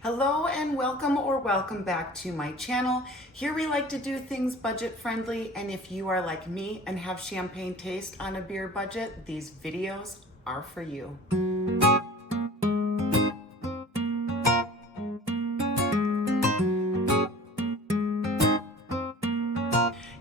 Hello and welcome back to my channel. Here we like to do things budget friendly, and if you are like me and have champagne taste on a beer budget, these videos are for you.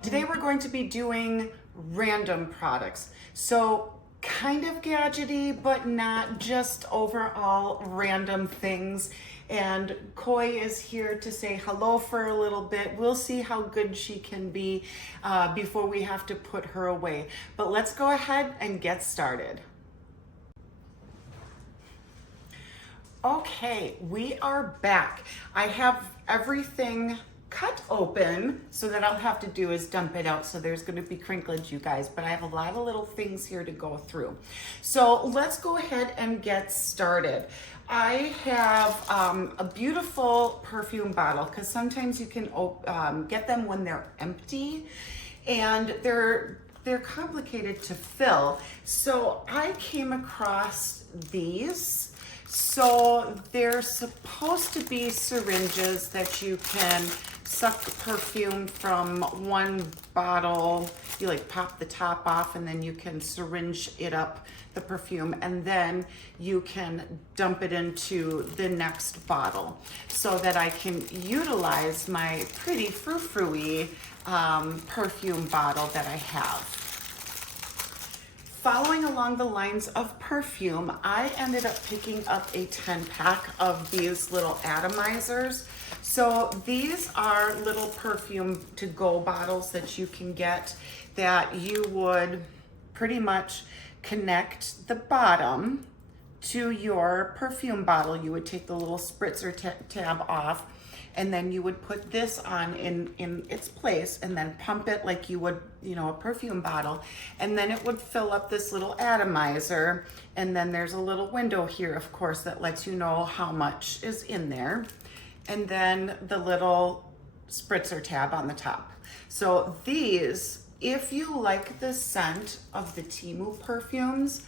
Today we're going to be doing random products. So kind of gadgety, but not just overall random things. And Koi is here to say hello for a little bit. We'll see how good she can be before we have to put her away. But let's go ahead and get started. Okay, we are back. I have everything cut open, so that I'll have to do is dump it out. So there's going to be crinklage, you guys, but I have a lot of little things here to go through. So let's go ahead and get started. I have a beautiful perfume bottle, because sometimes you can get them when they're empty, and they're complicated to fill. So I came across these. So they're supposed to be syringes that you can suck the perfume from one bottle. You like pop the top off and then you can syringe it up, the perfume, and then you can dump it into the next bottle so that I can utilize my pretty frou-frou-y perfume bottle that I have. Following along the lines of perfume, I ended up picking up a 10-pack of these little atomizers. So these are little perfume to-go bottles that you can get that you would pretty much connect the bottom to your perfume bottle. You would take the little spritzer tab off, and then you would put this on in its place and then pump it like you would, a perfume bottle. And then it would fill up this little atomizer. And then there's a little window here, of course, that lets you know how much is in there. And then the little spritzer tab on the top. So these, if you like the scent of the Temu perfumes,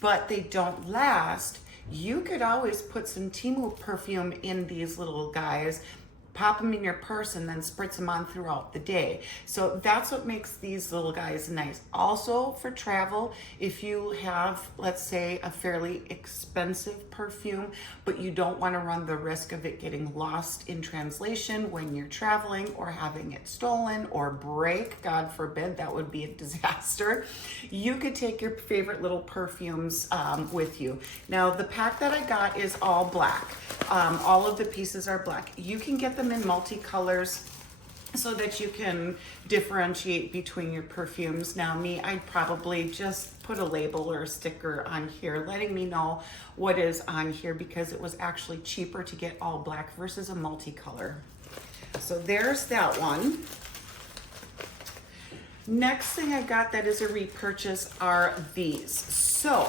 but they don't last, you could always put some Temu perfume in these little guys, pop them in your purse, and then spritz them on throughout the day. So that's what makes these little guys nice. Also for travel, if you have, let's say, a fairly expensive perfume, but you don't want to run the risk of it getting lost in translation when you're traveling, or having it stolen or break, God forbid, that would be a disaster. You could take your favorite little perfumes with you. Now, the pack that I got is all black. All of the pieces are black. You can get them in multicolors so that you can differentiate between your perfumes. Now me, I'd probably just put a label or a sticker on here letting me know what is on here, because it was actually cheaper to get all black versus a multicolor. So there's that one. Next thing I got that is a repurchase are these. So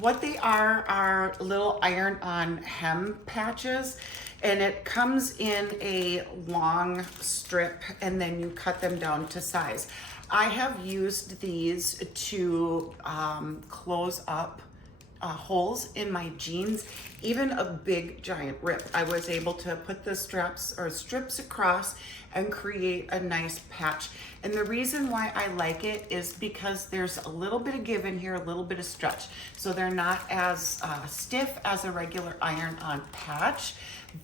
what they are little iron-on hem patches, and it comes in a long strip, and then you cut them down to size. I have used these to close up holes in my jeans, even a big giant rip. I was able to put the straps or strips across and create a nice patch. And the reason why I like it is because there's a little bit of give in here, a little bit of stretch. So they're not as stiff as a regular iron-on patch.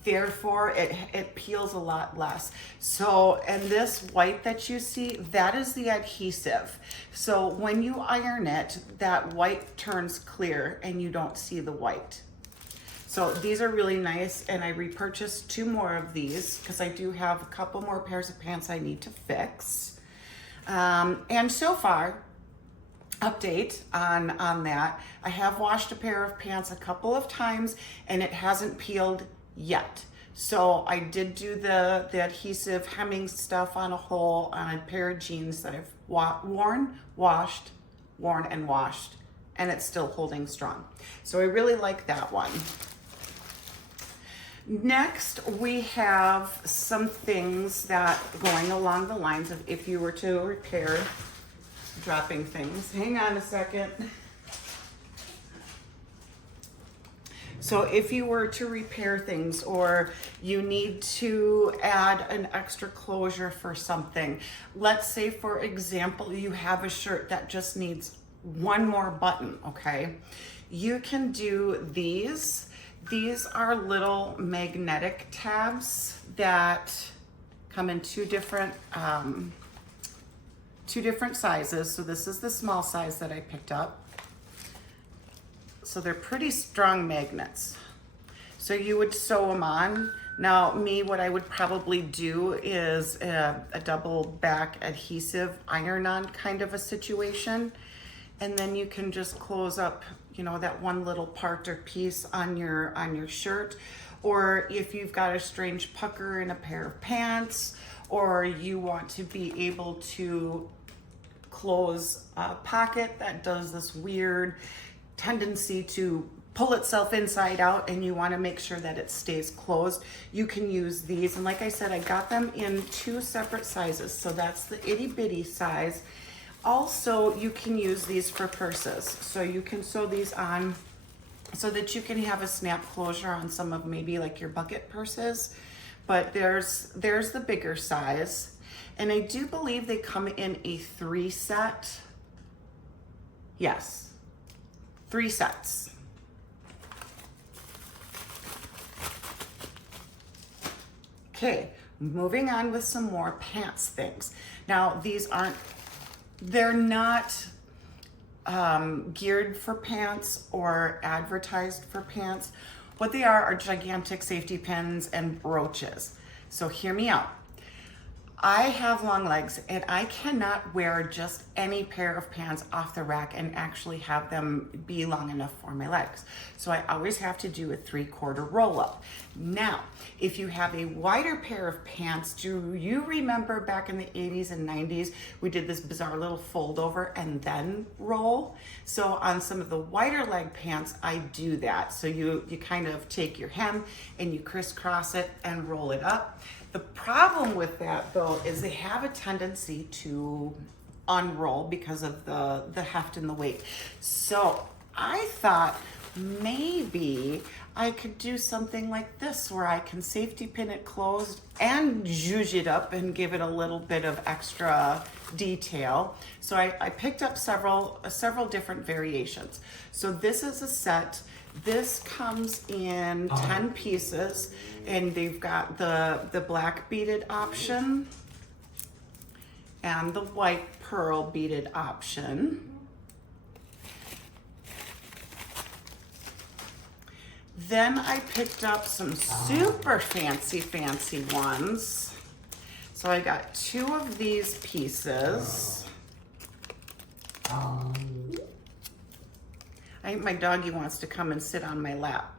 Therefore, it peels a lot less. So, and this white that you see, that is the adhesive. So when you iron it, that white turns clear and you don't see the white. So these are really nice, and I repurchased 2 more of these because I do have a couple more pairs of pants I need to fix. And so far, update on that, I have washed a pair of pants a couple of times and it hasn't peeled yet. So I did do the adhesive hemming stuff on a hole on a pair of jeans that I've worn, washed, and washed, and it's still holding strong. So I really like that one. Next, we have some things that going along the lines of if you were to repair dropping things. Hang on a second. So if you were to repair things, or you need to add an extra closure for something, let's say for example, you have a shirt that just needs one more button, okay? You can do these. These are little magnetic tabs that come in two different sizes. So this is the small size that I picked up. So they're pretty strong magnets. So you would sew them on. Now me, what I would probably do is a double back adhesive iron-on kind of a situation. And then you can just close up, you know, that one little part or piece on your shirt. Or if you've got a strange pucker in a pair of pants, or you want to be able to close a pocket that does this weird tendency to pull itself inside out, and you want to make sure that it stays closed, you can use these. And like I said, I got them in two separate sizes. So that's the itty bitty size. Also, you can use these for purses. So you can sew these on so that you can have a snap closure on some of maybe like your bucket purses. But there's the bigger size. And I do believe they come in a 3 set. Yes, 3 sets. Okay, moving on with some more pants things. Now they're not geared for pants or advertised for pants. What they are gigantic safety pins and brooches. So hear me out. I have long legs and I cannot wear just any pair of pants off the rack and actually have them be long enough for my legs. So I always have to do a 3/4 roll up. Now, if you have a wider pair of pants, do you remember back in the 80s and 90s, we did this bizarre little fold over and then roll? So on some of the wider leg pants, I do that. So you kind of take your hem and you crisscross it and roll it up. The problem with that though is they have a tendency to unroll because of the heft and the weight. So I thought maybe I could do something like this where I can safety pin it closed and zhuzh it up and give it a little bit of extra detail. So I picked up several different variations. So this is a set. This comes in 10 pieces, and they've got the black beaded option and the white pearl beaded option. Then I picked up some super fancy ones. So I got 2 of these pieces. I think my doggie wants to come and sit on my lap.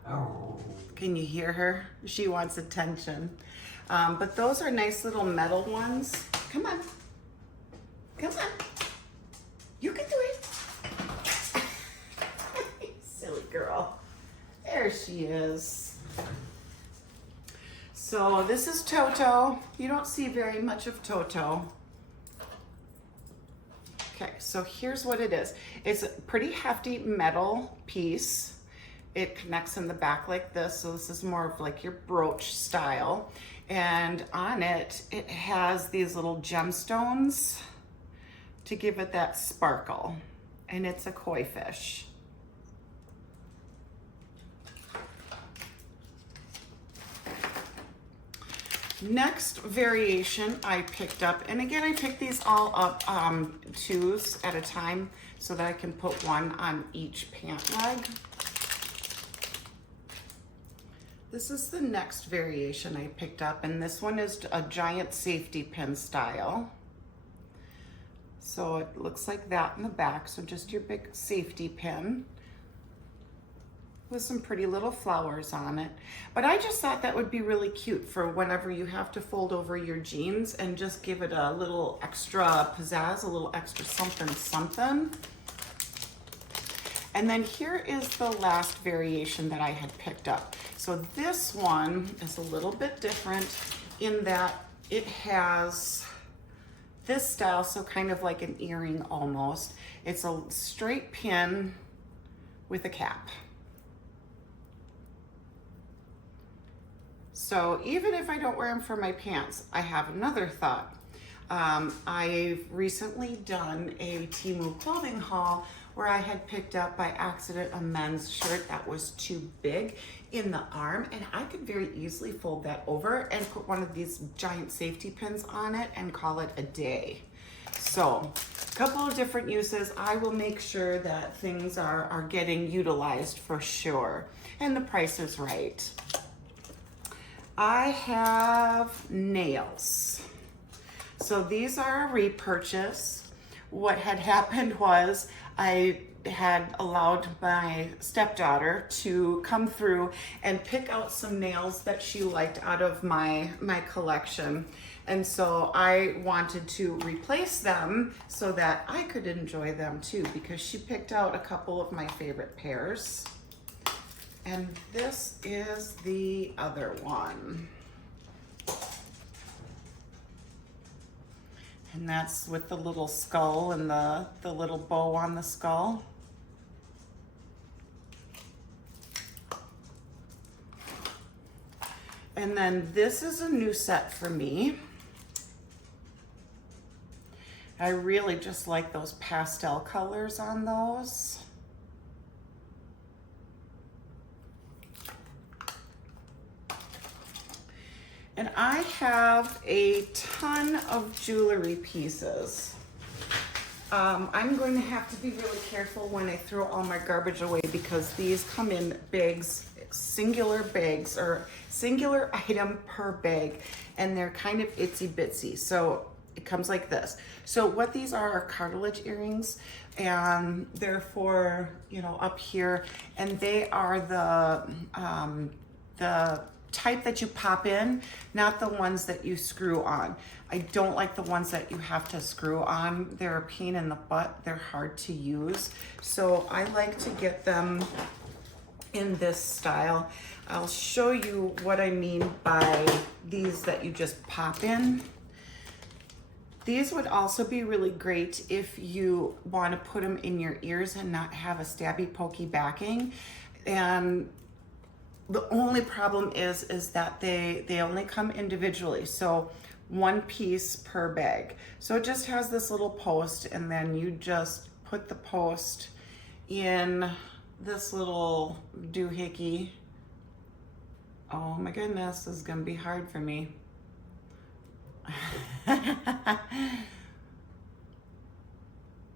Can you hear her? She wants attention. But those are nice little metal ones. Come on. Come on. You can do it. Silly girl. There she is. So this is Toto. You don't see very much of Toto. Okay, so here's what it is. It's a pretty hefty metal piece. It connects in the back like this, so this is more of like your brooch style. And on it, it has these little gemstones to give it that sparkle. And it's a koi fish. Next variation I picked up, and again I picked these all up 2s at a time so that I can put one on each pant leg. This is the next variation I picked up, and this one is a giant safety pin style. So it looks like that in the back, so just your big safety pin with some pretty little flowers on it. But I just thought that would be really cute for whenever you have to fold over your jeans and just give it a little extra pizzazz, a little extra something. And then here is the last variation that I had picked up. So this one is a little bit different in that it has this style, so kind of like an earring almost. It's a straight pin with a cap. So even if I don't wear them for my pants, I have another thought. I've recently done a Temu clothing haul where I had picked up by accident a men's shirt that was too big in the arm, and I could very easily fold that over and put one of these giant safety pins on it and call it a day. So a couple of different uses. I will make sure that things are getting utilized for sure, and the price is right. I have nails. So these are a repurchase. What had happened was I had allowed my stepdaughter to come through and pick out some nails that she liked out of my collection. And so I wanted to replace them so that I could enjoy them too, because she picked out a couple of my favorite pairs. And this is the other one. And that's with the little skull and the little bow on the skull. And then this is a new set for me. I really just like those pastel colors on those. And I have a ton of jewelry pieces. I'm going to have to be really careful when I throw all my garbage away, because these come in bags, singular bags, or singular item per bag, and they're kind of itsy bitsy. So it comes like this. So what these are cartilage earrings, and they're for, you know, up here, and they are the type that you pop in, not the ones that you screw on. I don't like the ones that you have to screw on. They're a pain in the butt. They're hard to use. So I like to get them in this style. I'll show you what I mean by these that you just pop in. These would also be really great if you want to put them in your ears and not have a stabby pokey backing. And the only problem is that they only come individually, so one piece per bag. So it just has this little post, and then you just put the post in this little doohickey. Oh my goodness, this is gonna be hard for me.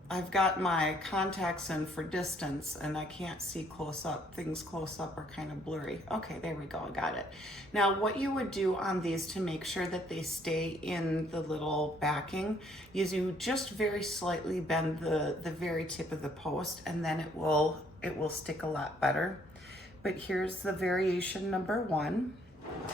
I've got my contacts in for distance and I can't see close up. Things close up are kind of blurry. Okay, there we go, I got it. Now what you would do on these to make sure that they stay in the little backing is you just very slightly bend the very tip of the post, and then it will stick a lot better. But here's the variation number 1.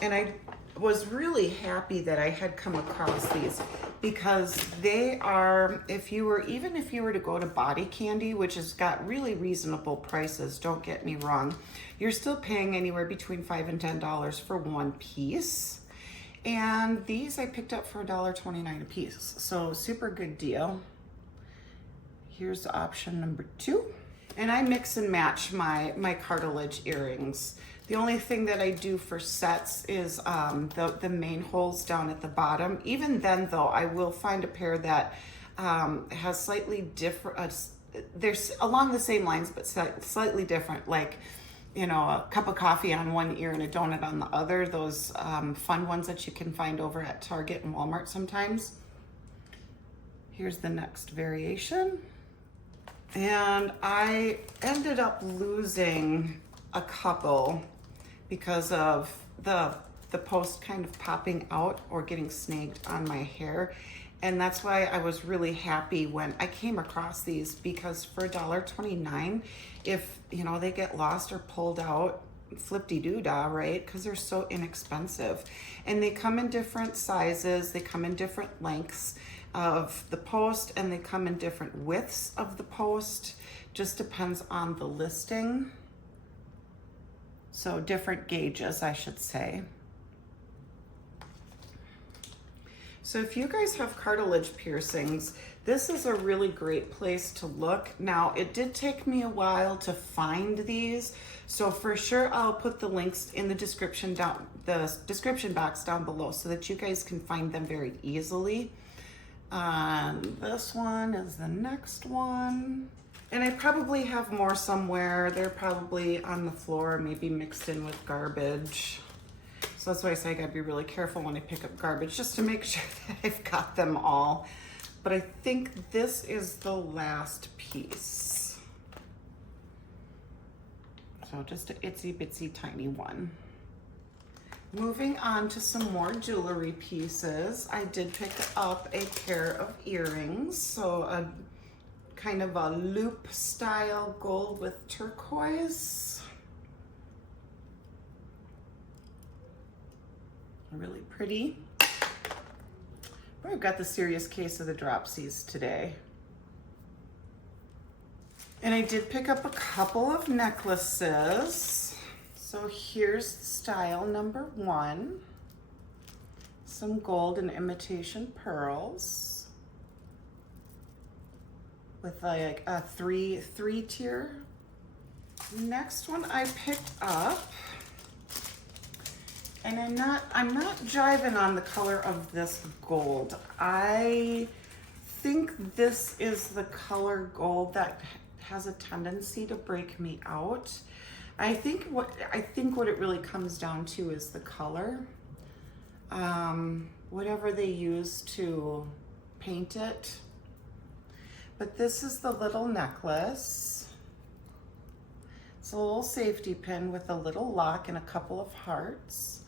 And I was really happy that I had come across these, because they are, even if you were to go to Body Candy, which has got really reasonable prices, don't get me wrong, you're still paying anywhere between $5 and $10 for one piece. And these I picked up for $1.29 a piece, so super good deal. Here's option number 2. And I mix and match my cartilage earrings. The only thing that I do for sets is the main holes down at the bottom. Even then though, I will find a pair that has slightly different, they're along the same lines, but slightly different, like, you know, a cup of coffee on one ear and a donut on the other. Those fun ones that you can find over at Target and Walmart sometimes. Here's the next variation. And I ended up losing a couple because of the post kind of popping out or getting snagged on my hair. And that's why I was really happy when I came across these, because for $1.29, if, you know, they get lost or pulled out, flip-de-doo-dah, right? Because they're so inexpensive. And they come in different sizes, they come in different lengths of the post, and they come in different widths of the post. Just depends on the listing. So different gauges, I should say. So if you guys have cartilage piercings, this is a really great place to look. Now, it did take me a while to find these, so for sure I'll put the links in the description box down below so that you guys can find them very easily. This one is the next one. And I probably have more somewhere. They're probably on the floor, maybe mixed in with garbage. So that's why I say I gotta be really careful when I pick up garbage, just to make sure that I've got them all. But I think this is the last piece. So just an itsy bitsy tiny one. Moving on to some more jewelry pieces. I did pick up a pair of earrings. So a kind of a loop style gold with turquoise. Really pretty. Oh, I've got the serious case of the dropsies today. And I did pick up a couple of necklaces. So here's style number 1. Some gold and imitation pearls with like a three tier. Next one I picked up, and I'm not jiving on the color of this gold. I think this is the color gold that has a tendency to break me out. I think what it really comes down to is the color. Whatever they use to paint it. But this is the little necklace. It's a little safety pin with a little lock and a couple of hearts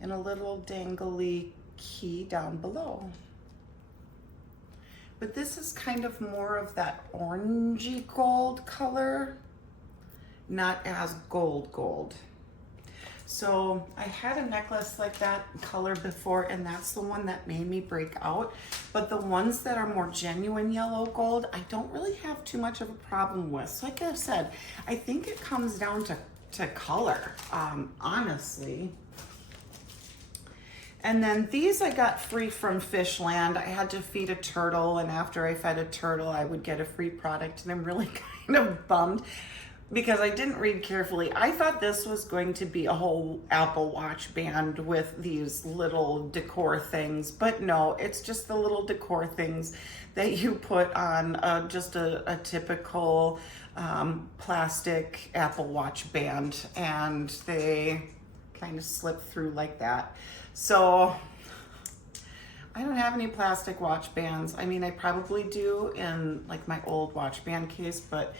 and a little dangly key down below. But this is kind of more of that orangey gold color, not as gold. So I had a necklace like that color before, and that's the one that made me break out. But the ones that are more genuine yellow gold, I don't really have too much of a problem with. So like I said, I think it comes down to color, honestly. And then these I got free from Fishland. I had to feed a turtle, and after I fed a turtle, I would get a free product, and I'm really kind of bummed because I didn't read carefully. I thought this was going to be a whole Apple Watch band with these little decor things, but no, it's just the little decor things that you put on just a typical plastic Apple Watch band, and they kind of slip through like that. So I don't have any plastic watch bands. I mean, I probably do in like my old watch band case, but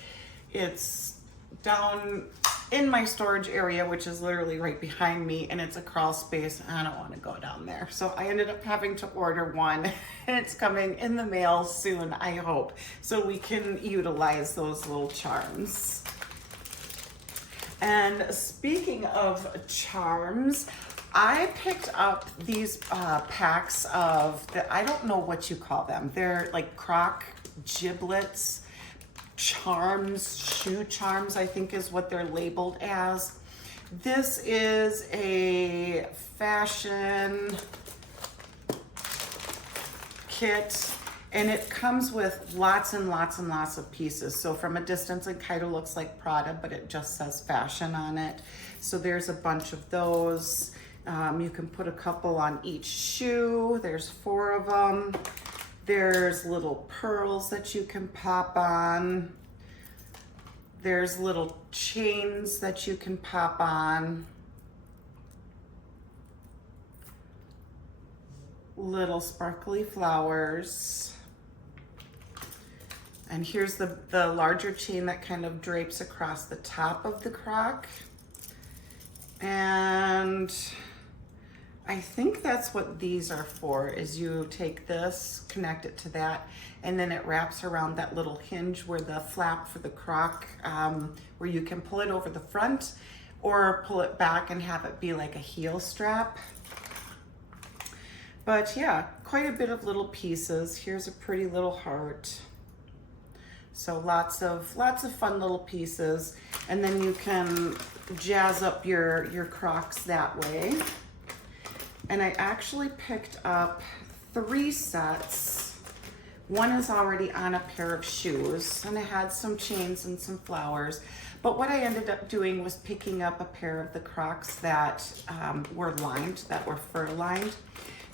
it's down in my storage area, which is literally right behind me, and it's a crawl space, and I don't want to go down there. So I ended up having to order one, and it's coming in the mail soon, I hope, so we can utilize those little charms. And speaking of charms, I picked up these packs of, I don't know what you call them. They're like croc giblets, charms, shoe charms, I think is what they're labeled as. This is a fashion kit, and it comes with lots and lots and lots of pieces. So from a distance, it kind of looks like Prada, but it just says fashion on it. So there's a bunch of those. You can put a couple on each shoe. There's 4 of them. There's little pearls that you can pop on. There's little chains that you can pop on. Little sparkly flowers. And here's the larger chain that kind of drapes across the top of the croc. And I think that's what these are for, is you take this, connect it to that, and then it wraps around that little hinge where the flap for the croc, where you can pull it over the front or pull it back and have it be like a heel strap. But yeah, quite a bit of little pieces. Here's a pretty little heart. So lots of fun little pieces. And then you can jazz up your crocs that way. And I actually picked up 3 sets. One is already on a pair of shoes, and it had some chains and some flowers. But what I ended up doing was picking up a pair of the Crocs that were lined, that were fur lined.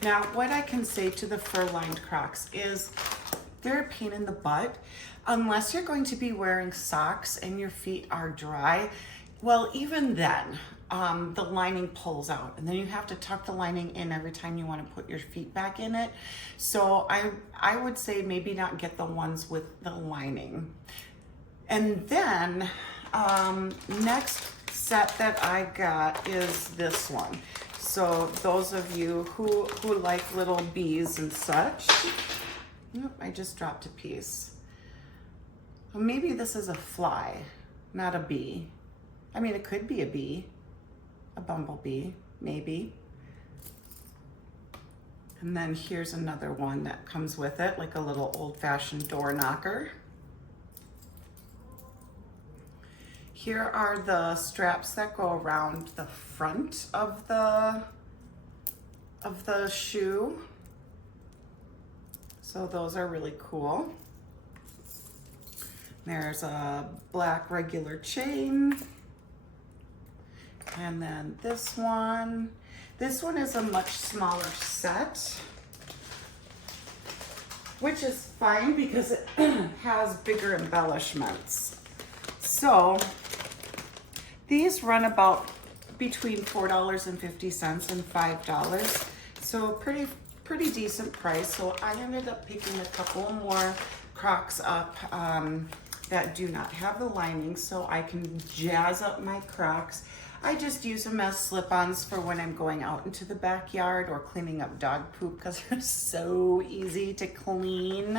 Now, what I can say to the fur lined Crocs is they're a pain in the butt. Unless you're going to be wearing socks and your feet are dry, well, even then, the lining pulls out, and then you have to tuck the lining in every time you want to put your feet back in it. So I would say maybe not get the ones with the lining. And then next set that I got is this one. So those of you who like little bees and such, oop, I just dropped a piece. Well, maybe this is a fly, not a bee. I mean, it could be a bee, a bumblebee, maybe. And then here's another one that comes with it, like a little old-fashioned door knocker. Here are the straps that go around the front of the shoe. So those are really cool. There's a black regular chain. And then this one. This one is a much smaller set, which is fine because it has bigger embellishments. So these run about between $4.50 and $5. So pretty decent price. So I ended up picking a couple more Crocs up that do not have the lining, so I can jazz up my Crocs. I just use them as slip-ons for when I'm going out into the backyard or cleaning up dog poop because they're so easy to clean.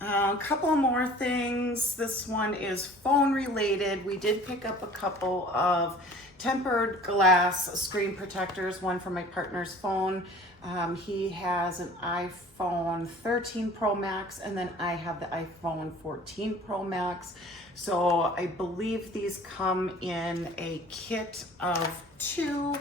A couple more things. This one is phone related. We did pick up a couple of tempered glass screen protectors, one for my partner's phone. He has an iPhone 13 Pro Max, and then I have the iPhone 14 Pro Max. So I believe these come in a kit of 2,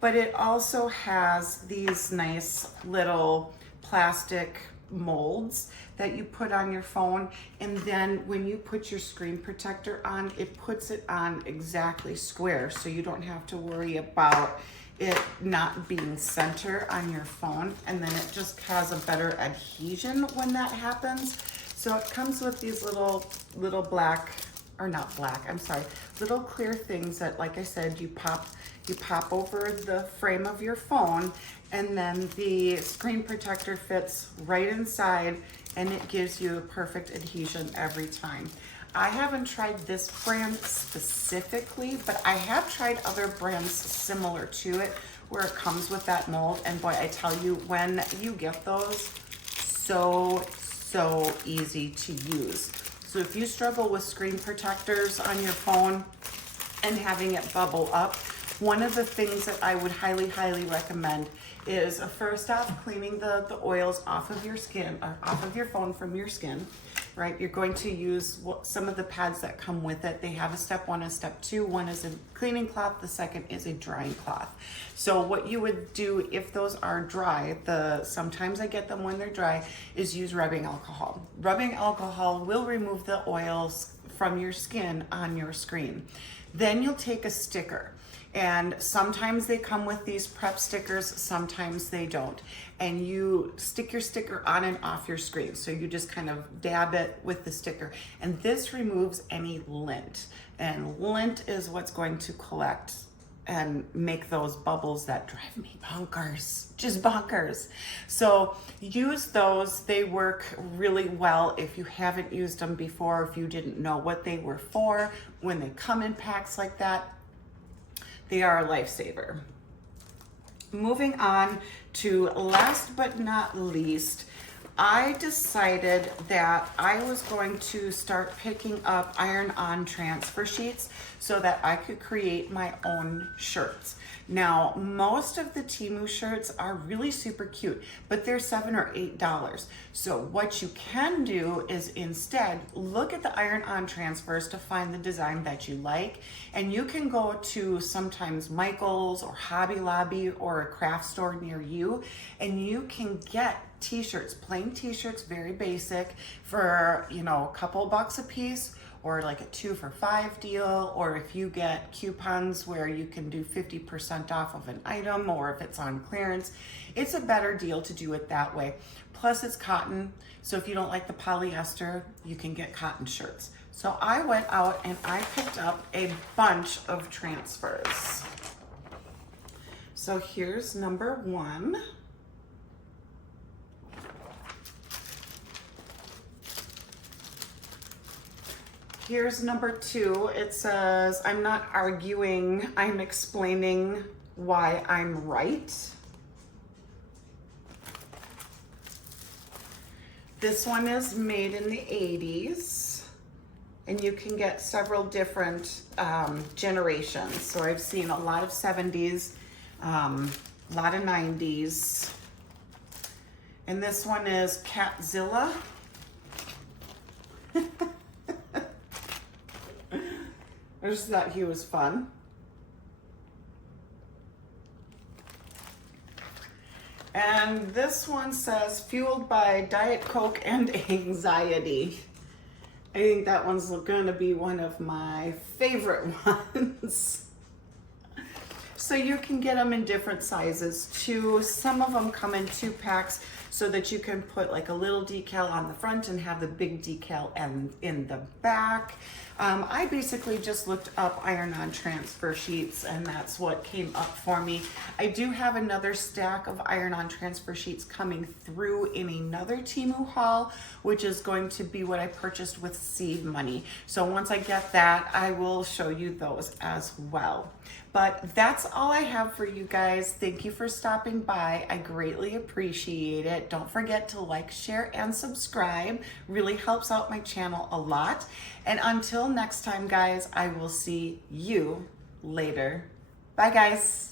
but it also has these nice little plastic molds that you put on your phone, and then when you put your screen protector on, it puts it on exactly square, so you don't have to worry about it not being center on your phone, and then it just has a better adhesion when that happens. So it comes with these little black, or not black, I'm sorry, little clear things that, like I said, you pop over the frame of your phone, and then the screen protector fits right inside, and it gives you a perfect adhesion every time. I haven't tried this brand specifically, but I have tried other brands similar to it where it comes with that mold, and boy, I tell you, when you get those, so easy to use. So if you struggle with screen protectors on your phone and having it bubble up, one of the things that I would highly recommend is first off cleaning the oils off of your skin, or off of your phone from your skin, right? You're going to use some of the pads that come with it. They have a step 1 and step 2. One is a cleaning cloth, the second is a drying cloth. So what you would do if those are dry, sometimes I get them when they're dry, is use rubbing alcohol. Rubbing alcohol will remove the oils from your skin on your screen. Then you'll take a sticker. And sometimes they come with these prep stickers, sometimes they don't. And you stick your sticker on and off your screen. So you just kind of dab it with the sticker. And this removes any lint. And lint is what's going to collect and make those bubbles that drive me bonkers, just bonkers. So use those. They work really well if you haven't used them before, if you didn't know what they were for. When they come in packs like that, they are a lifesaver. Moving on to last but not least, I decided that I was going to start picking up iron-on transfer sheets so that I could create my own shirts. Now, most of the Temu shirts are really super cute, but they're $7 or $8. So what you can do is instead look at the iron-on transfers to find the design that you like, and you can go to sometimes Michael's or Hobby Lobby or a craft store near you, and you can get t-shirts, plain t-shirts, very basic, for, you know, a couple bucks a piece, or like a 2 for $5 deal, or if you get coupons where you can do 50% off of an item, or if it's on clearance, it's a better deal to do it that way. Plus it's cotton, so if you don't like the polyester, you can get cotton shirts. So I went out and I picked up a bunch of transfers. So here's number 1. Here's number 2. It says, I'm not arguing, I'm explaining why I'm right. This one is made in the 80s, and you can get several different generations. So I've seen a lot of 70s, a lot of 90s. And this one is Catzilla. I just thought he was fun. And this one says, fueled by Diet Coke and anxiety. I think that one's gonna be one of my favorite ones. So you can get them in different sizes too. Some of them come in 2 packs so that you can put like a little decal on the front and have the big decal in the back. I basically just looked up iron-on transfer sheets, and that's what came up for me. I do have another stack of iron-on transfer sheets coming through in another Temu haul, which is going to be what I purchased with seed money. So once I get that, I will show you those as well. But that's all I have for you guys. Thank you for stopping by. I greatly appreciate it. Don't forget to like, share, and subscribe. Really helps out my channel a lot. And until next time, guys, I will see you later. Bye, guys.